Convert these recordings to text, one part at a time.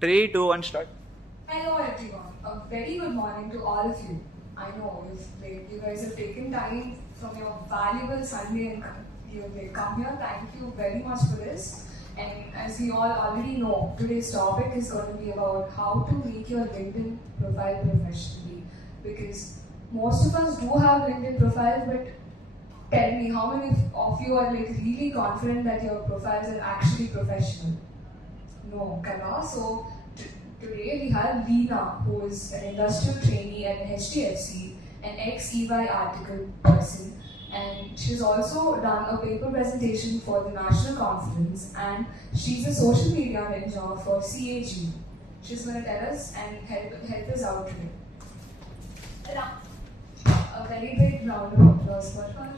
3, 2, 1, start. Hello everyone, a very good morning to all of you. I know you guys have taken time from your valuable Sunday and you've come here. Thank you very much for this. And as we all already know, today's topic is going to be about how to make your LinkedIn profile professionally. Because most of us do have LinkedIn profiles, but tell me, how many of you are really confident that your profiles are actually professional? No, Kala. So today we have Leena, who is an industrial trainee at HDFC, an ex-EY article person, and she's also done a paper presentation for the national conference, and she's a social media ninja for CAG. She's going to tell us and help us out today. A very big round of applause for her.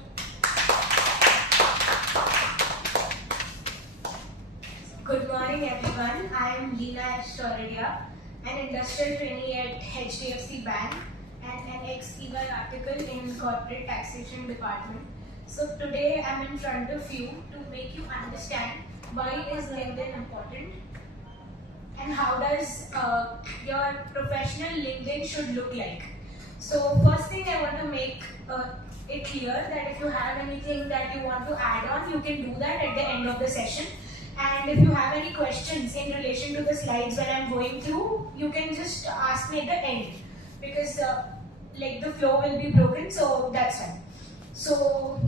Good morning everyone, I am Leena Estoredia, an industrial trainee at HDFC Bank and an ex-EY article in corporate taxation department. So today I am in front of you to make you understand why is LinkedIn important and how does your professional LinkedIn should look like. So first thing I want to make it clear that if you have anything that you want to add on, you can do that at the end of the session. And if you have any questions in relation to the slides when I'm going through, you can just ask me at the end because the flow will be broken, so that's fine. So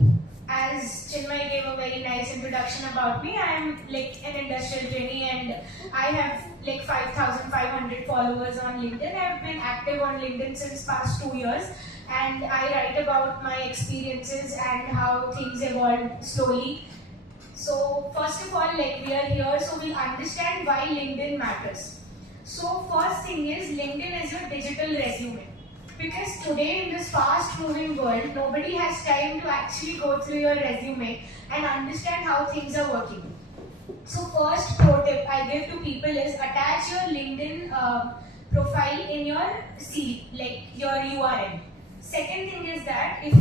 as Chinmay gave a very nice introduction about me, I'm an industrial trainee and I have 5,500 followers on LinkedIn. I've been active on LinkedIn since past 2 years and I write about my experiences and how things evolved slowly. So first of all, we are here so we'll understand why LinkedIn matters. So first thing is LinkedIn is your digital resume. Because today in this fast moving world, nobody has time to actually go through your resume and understand how things are working. So first pro tip I give to people is attach your LinkedIn profile in your CV, your URL. Second thing is that if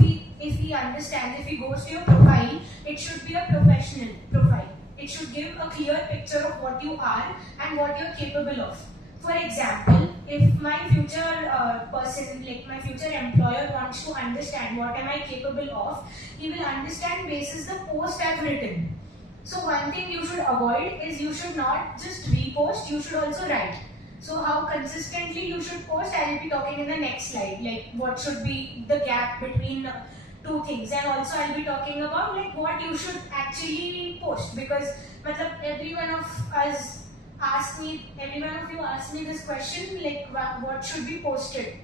he understands, if he goes to your profile, it should be a professional profile. It should give a clear picture of what you are and what you're capable of. For example, if my future my future employer wants to understand what am I capable of, he will understand basis the post I've written. So one thing you should avoid is you should not just repost, you should also write. So how consistently you should post, I will be talking in the next slide, what should be the gap between two things, and also I'll be talking about what you should actually post, because every one of you asked me this question, what should be posted.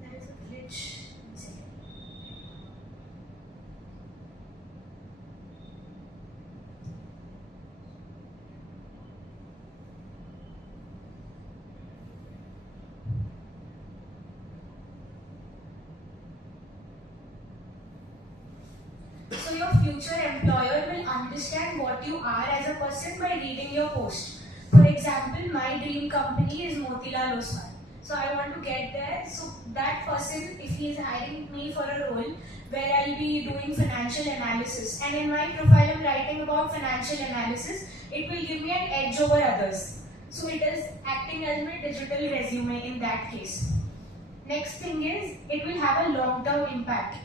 There is a glitch. So your future employer will understand what you are as a person by reading your post. For example, my dream company is Motilal Oswal. So I want to get there. So that person, if he is hiring me for a role where I'll be doing financial analysis, and in my profile I'm writing about financial analysis, it will give me an edge over others. So it is acting as my digital resume in that case. Next thing is, it will have a long-term impact.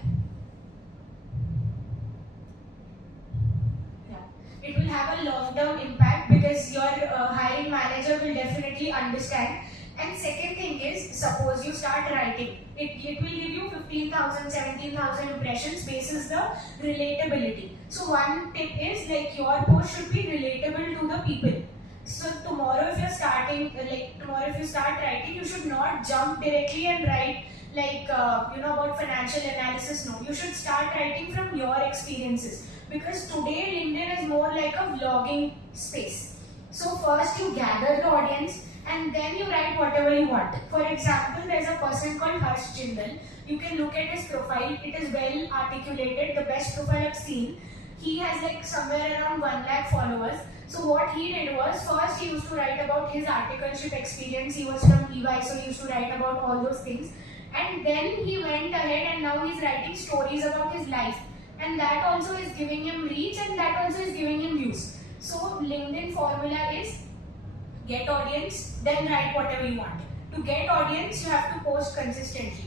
It will have a long-term impact because your hiring manager will definitely understand. And second thing is, suppose you start writing, it will give you 15,000, 17,000 impressions basis the relatability. So one tip is your post should be relatable to the people. So tomorrow if you're starting, if you start writing, you should not jump directly and write about financial analysis. No, you should start writing from your experiences. Because today LinkedIn is more like a vlogging space. So first you gather the audience and then you write whatever you want. For example, there's a person called Harsh Jindal. You can look at his profile. It is well articulated, the best profile I've seen. He has somewhere around 1 lakh followers. So what he did was, first he used to write about his articleship experience. He was from EY, so he used to write about all those things. And then he went ahead and now he's writing stories about his life. And that also is giving him reach and that also is giving him views. So LinkedIn formula is get audience, then write whatever you want. To get audience, you have to post consistently.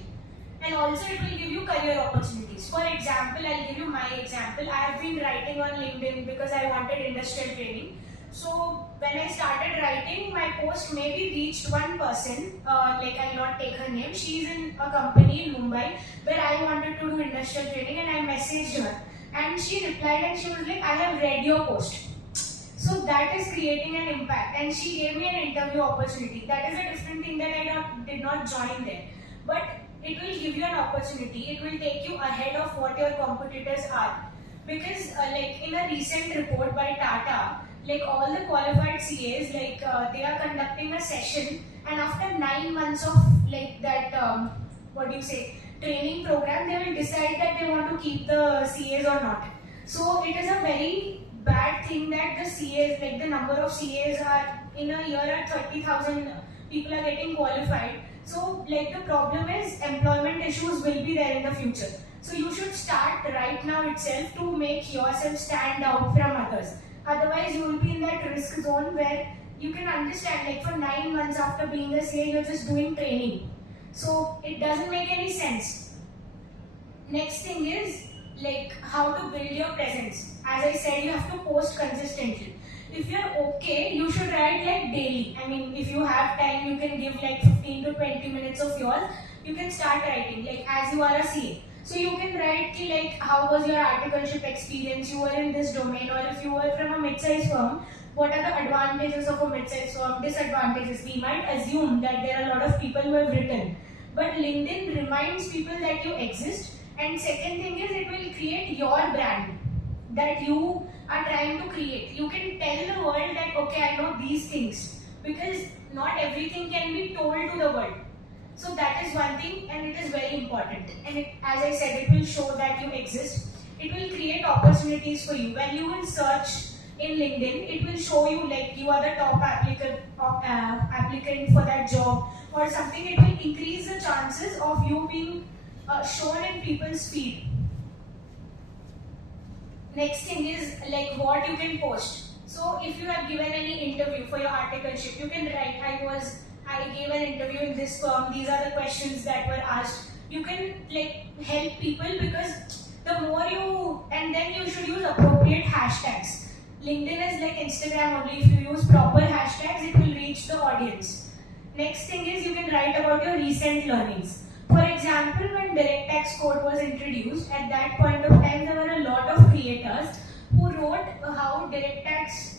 And also it will give you career opportunities. For example, I'll give you my example. I have been writing on LinkedIn because I wanted industrial training. So when I started writing, my post maybe reached one person, like I'll not take her name. She's in a company in Mumbai where I wanted to do industrial training and I messaged her. And she replied and she was like, I have read your post. So that is creating an impact, and she gave me an interview opportunity. That is a different thing that I did not join there. But it will give you an opportunity. It will take you ahead of what your competitors are. Because like in a recent report by Tata, like all the qualified CAs, like they are conducting a session, and after 9 months of like that, training program, they will decide that they want to keep the CAs or not. So it is a very bad thing that the CAs, like the number of CAs are in a year at 30,000 people are getting qualified. So like the problem is employment issues will be there in the future. So you should start right now itself to make yourself stand out from others. Otherwise you will be in that risk zone where you can understand like for 9 months after being a CA you're just doing training. So it doesn't make any sense. Next thing is like how to build your presence. As I said, you have to post consistently. If you're okay, you should write like daily. I mean, if you have time, you can give like 15 to 20 minutes of yours. You can start writing like as you are a CA. So you can write like how was your articleship experience, you were in this domain, or if you were from a mid-sized firm, what are the advantages of a mid-sized firm, disadvantages. We might assume that there are a lot of people who have written. But LinkedIn reminds people that you exist. And second thing is it will create your brand that you are trying to create. You can tell the world that okay, I know these things, because not everything can be told to the world. So that is one thing, and it is very important. And it, as I said, it will show that you exist. It will create opportunities for you. When you will search in LinkedIn, it will show you like you are the top applicant for that job or something. It will increase the chances of you being shown in people's feed. Next thing is like what you can post. So if you have given any interview for your articleship, you can write, I gave an interview in this firm, these are the questions that were asked. You can like help people, because the more you, and then you should use appropriate hashtags. LinkedIn is like Instagram only. If you use proper hashtags, it will reach the audience. Next thing is you can write about your recent learnings. For example, when direct tax code was introduced, at that point of time there were a lot of creators who wrote how direct tax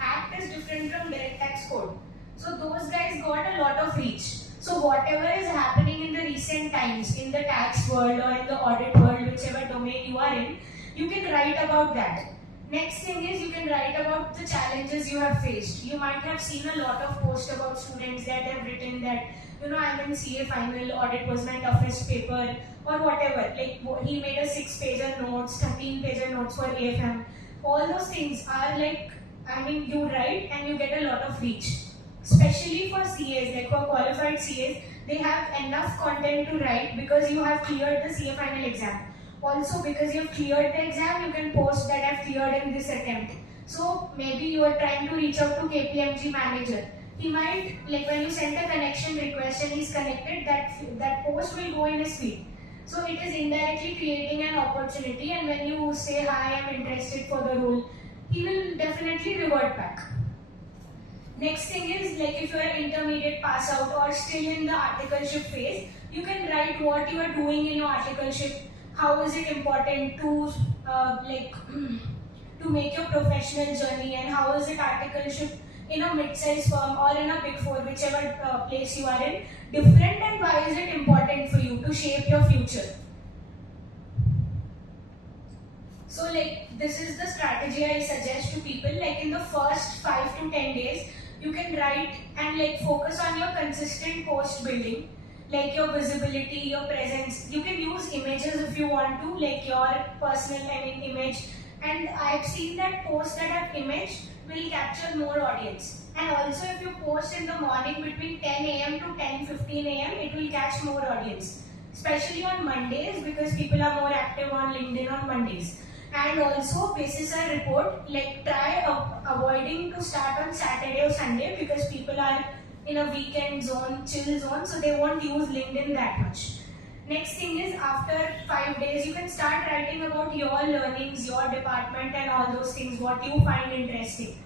act is different from direct tax code. So those guys got a lot of reach. So whatever is happening in the recent times, in the tax world or in the audit world, whichever domain you are in, you can write about that. Next thing is you can write about the challenges you have faced. You might have seen a lot of posts about students that have written that, you know, I'm in CA final, audit was my toughest paper, or whatever. Like he made a 6-pager notes, 13-pager notes for AFM. All those things are like, I mean, you write and you get a lot of reach. Especially for CAs, like for qualified CAs, they have enough content to write because you have cleared the CA final exam. Also, because you have cleared the exam, you can post that I've cleared in this attempt. So maybe you are trying to reach out to KPMG manager. He might, like when you send a connection request and he's connected, that post will go in his feed. So it is indirectly creating an opportunity, and when you say, hi, I'm interested for the role, he will definitely revert back. Next thing is, like if you are intermediate pass out or still in the articleship phase, you can write what you are doing in your articleship. How is it important to to make your professional journey, and how is it articleship in a mid-sized firm or in a big four, whichever place you are in, different, and why is it important for you to shape your future. So like this is the strategy I suggest to people. Like in the first 5 to 10 days, you can write and like focus on your consistent post building, like your visibility, your presence. You can use images if you want to, like your personal image, And I've seen that posts that have image will capture more audience. And also if you post in the morning between 10 a.m. to 10:15 a.m., it will catch more audience. Especially on Mondays, because people are more active on LinkedIn on Mondays. And also, basis a report, like try avoiding to start on Saturday or Sunday, because people are in a weekend zone, chill zone, so they won't use LinkedIn that much. Next thing is, after 5 days, you can start writing about your learnings, your department, and all those things, what you find interesting.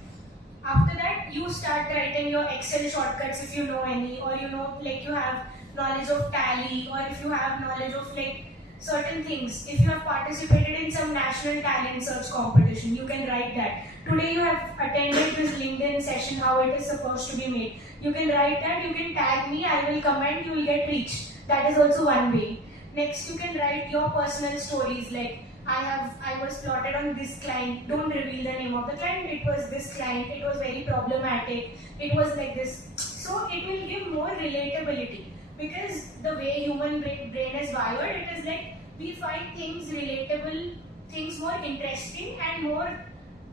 After that, you start writing your Excel shortcuts if you know any, or you know, like you have knowledge of Tally, or if you have knowledge of like certain things. If you have participated in some national talent search competition, you can write that. Today you have attended this LinkedIn session, how it is supposed to be made. You can write that, you can tag me, I will comment, you will get reach. That is also one way. Next, you can write your personal stories, like I was plotted on this client. Don't reveal the name of the client. It was this client. It was very problematic. It was like this. So it will give more relatability, because the way human brain is wired, it is like we find things relatable, things more interesting and more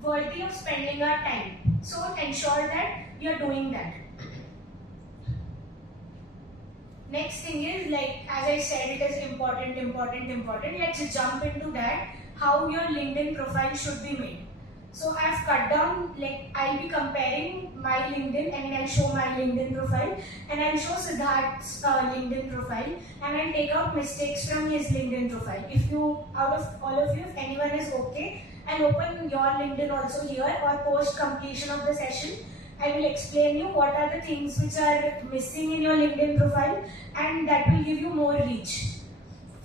worthy of spending our time. So ensure that you are doing that. Next thing is, like as I said, it is important. Let's jump into that, how your LinkedIn profile should be made. So I've cut down, like I'll be comparing my LinkedIn, and I'll show my LinkedIn profile, and I'll show Siddharth's LinkedIn profile, and I'll take out mistakes from his LinkedIn profile. If you, out of all of you, if anyone is okay, I'll open your LinkedIn also here, or post completion of the session, I will explain you what are the things which are missing in your LinkedIn profile, and that will give you more reach.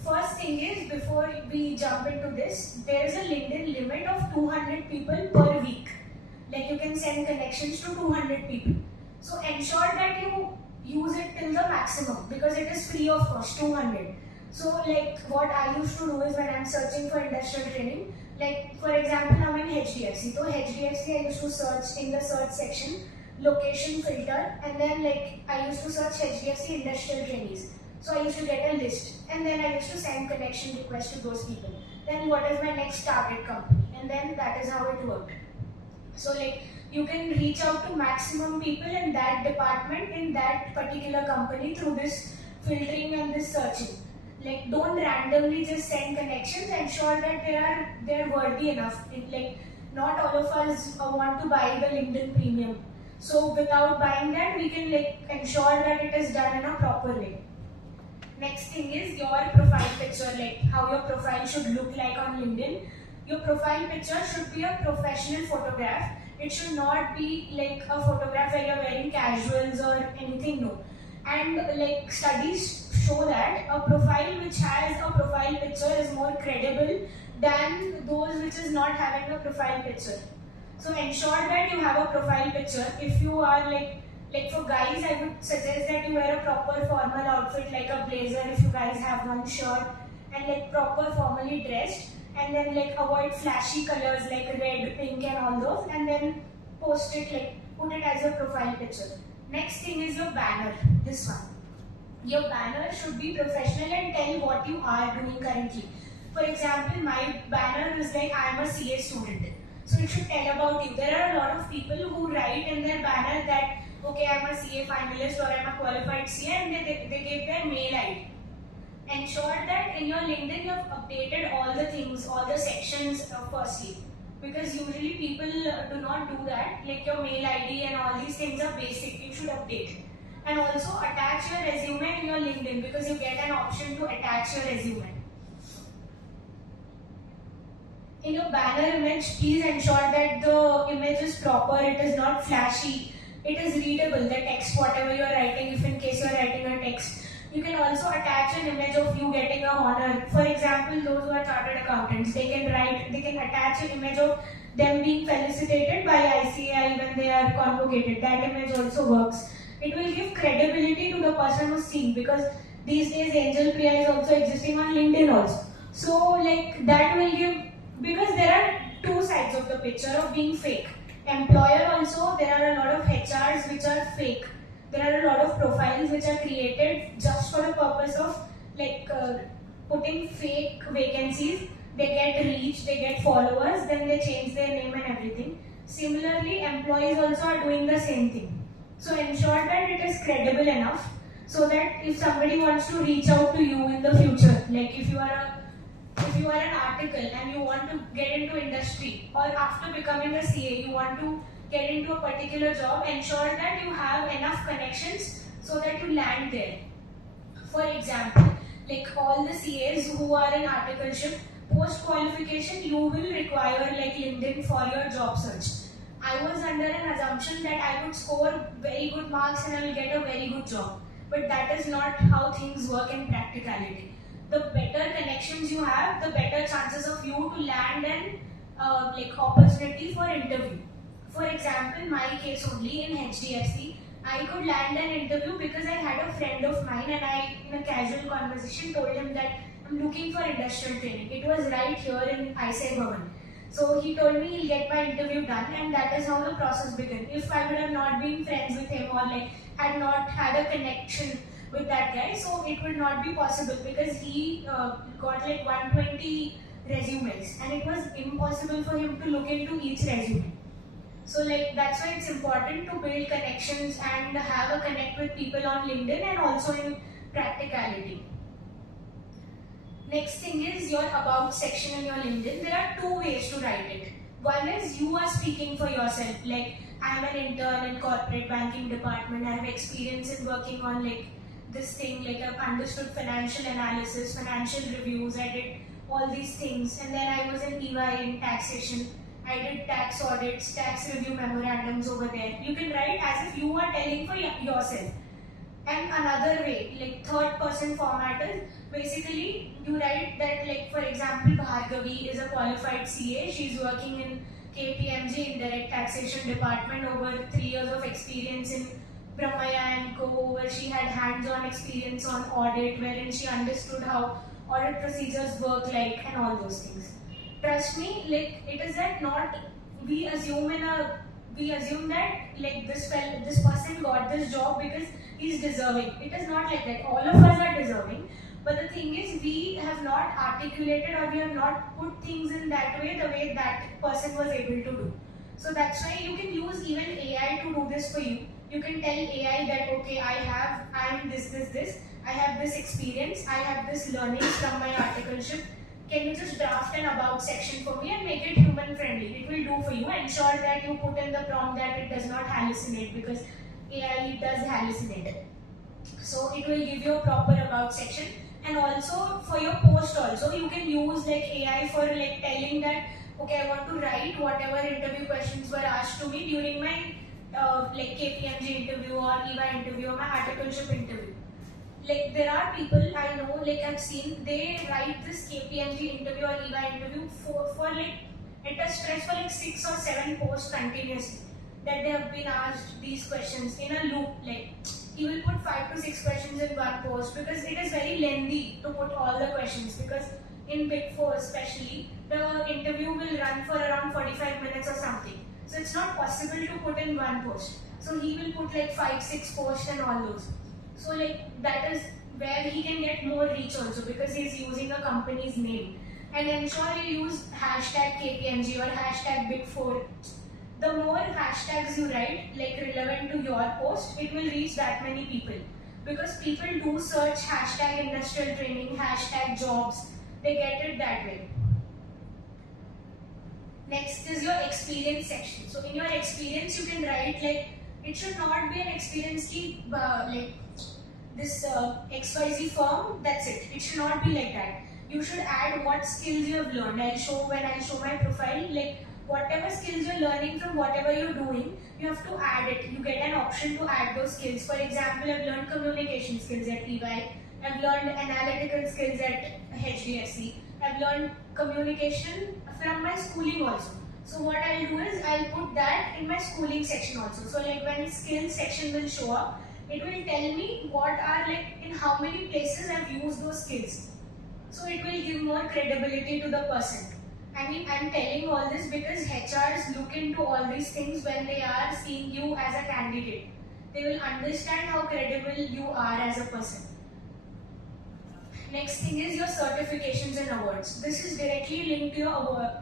First thing is, before we jump into this, there is a LinkedIn limit of 200 people per week. Like you can send connections to 200 people. So ensure that you use it till the maximum, because it is free of cost, 200. So like what I used to do is, when I'm searching for industrial training, like for example, I'm in HDFC. So HDFC, I used to search in the search section, location filter, and then like I used to search HDFC industrial trainees. So I used to get a list, and then I used to send connection requests to those people. Then what is my next target company? And then that is how it worked. So like you can reach out to maximum people in that department, in that particular company, through this filtering and this searching. Like don't randomly just send connections. Ensure that they're worthy enough. Like not all of us want to buy the LinkedIn premium. So without buying that, we can like ensure that it is done in a proper way. Next thing is your profile picture, like how your profile should look like on LinkedIn. Your profile picture should be a professional photograph. It should not be like a photograph where you're wearing casuals or anything, no. And like studies show that a profile which has a profile picture is more credible than those which is not having a profile picture. So ensure that you have a profile picture. If you are like for guys, I would suggest that you wear a proper formal outfit, like a blazer if you guys have one, shirt, and like proper formally dressed, and then like avoid flashy colors like red, pink and all those, and then post it, like put it as a profile picture. Next thing is your banner, this one. Your banner should be professional and tell what you are doing currently. For example, my banner is like I am a CA student. So it should tell about you. There are a lot of people who write in their banner that, okay, I'm a CA finalist or I'm a qualified CA, and they give their mail ID. Ensure that in your LinkedIn you have updated all the things, all the sections firstly. Because usually people do not do that. Like your mail ID and all these things are basic, you should update. And also attach your resume in your LinkedIn, because you get an option to attach your resume. In your banner image, please ensure that the image is proper, it is not flashy, it is readable, the text, whatever you are writing, if in case you are writing a text. You can also attach an image of you getting a honor. For example, those who are chartered accountants, they can attach an image of them being felicitated by ICAI when they are convocated. That image also works. It will give credibility to the person who's seeing, because these days Angel Priya is also existing on LinkedIn also. So like that will give, because there are two sides of the picture of being fake. Employer also, there are a lot of HRs which are fake. There are a lot of profiles which are created just for the purpose of like putting fake vacancies. they get reach, they get followers, then they change their name and everything. Similarly, employees also are doing the same thing. So ensure that it is credible enough so that if somebody wants to reach out to you in the future, like if you are an article and you want to get into industry, or after becoming a CA you want to get into a particular job, ensure that you have enough connections so that you land there. For example, like all the CAs who are in articleship, post qualification you will require like LinkedIn for your job search. I was under an assumption that I would score very good marks and I will get a very good job. But that is not how things work in practicality. The better connections you have, the better chances of you to land an like opportunity for interview. For example, my case only in HDFC, I could land an interview because I had a friend of mine and I, in a casual conversation, told him that I'm looking for industrial training. It was right here in ISAI Bhavan. So he told me he'll get my interview done, and that is how the process began. If I would have not been friends with him or like had not had a connection with that guy, so it would not be possible because he got like 120 resumes and it was impossible for him to look into each resume. So like that's why it's important to build connections and have a connect with people on LinkedIn and also in practicality. Next thing is your about section in your LinkedIn. There are two ways to write it. One is you are speaking for yourself, like I am an intern in corporate banking department, I have experience in working on like this thing, like I've understood financial analysis, financial reviews, I did all these things, and then I was in EY in taxation. I did tax audits, tax review memorandums over there. You can write as if you are telling for yourself. And another way, like third person format is basically you write that, like for example, Bhargavi is a qualified CA. She's working in KPMG indirect taxation department, over 3 years of experience in Brahmaya and Co. Where she had hands-on experience on audit, wherein she understood how audit procedures work, like, and all those things. Trust me, like it is that not we assume that like this person got this job because he's deserving. It is not like that. All of us are deserving. But the thing is, we have not articulated or we have not put things in that way, the way that person was able to do. So that's why you can use even AI to do this for you. You can tell AI that, okay, I am this, I have this experience, I have this learnings from my articleship. Can you just draft an about section for me and make it human friendly? It will do for you. Ensure that you put in the prompt that it does not hallucinate, because AI does hallucinate. So it will give you a proper about section. And also for your post also, you can use like AI for like telling that, okay, I want to write whatever interview questions were asked to me during my like KPMG interview or EY interview or my articleship interview. Like there are people I know, like I've seen, they write this KPMG interview or EY interview for like at a stretch for like 6 or 7 posts continuously, that they have been asked these questions in a loop. Like he will put 5 to 6 questions in one post because it is very lengthy to put all the questions, because in Big Four especially, the interview will run for around 45 minutes or something. So it's not possible to put in one post. So he will put like 5-6 posts and all those. So like that is where he can get more reach also, because he's using a company's name. And ensure you use hashtag KPMG or hashtag Big Four. The more hashtags you write, like relevant to your post, it will reach that many people. Because people do search hashtag industrial training, hashtag jobs, they get it that way. Next is your experience section. So in your experience, you can write like, it should not be an experience key, like this XYZ firm, that's it. It should not be like that. You should add what skills you have learned. I'll show when I show my profile, like whatever skills you're learning from whatever you're doing, you have to add it. You get an option to add those skills. For example, I've learned communication skills at EY. I've learned analytical skills at HDFC. I've learned communication from my schooling also. So what I'll do is I'll put that in my schooling section also. So like when skills section will show up, it will tell me what are like in how many places I've used those skills. So it will give more credibility to the person. I mean, I'm telling all this because HRs look into all these things when they are seeing you as a candidate. They will understand how credible you are as a person. Next thing is your certifications and awards. This is directly linked to your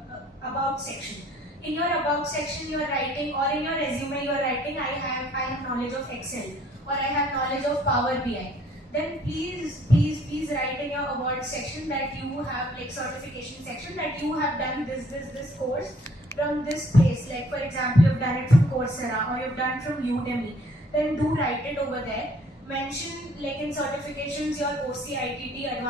about section. In your about section, you are writing, or in your resume, you are writing, I have knowledge of Excel, or I have knowledge of Power BI. Then please write in your award section that you have, like, certification section, that you have done this course from this place. Like, for example, you've done it from Coursera or you've done from Udemy. Then do write it over there. Mention, like, in certifications, your OCITT,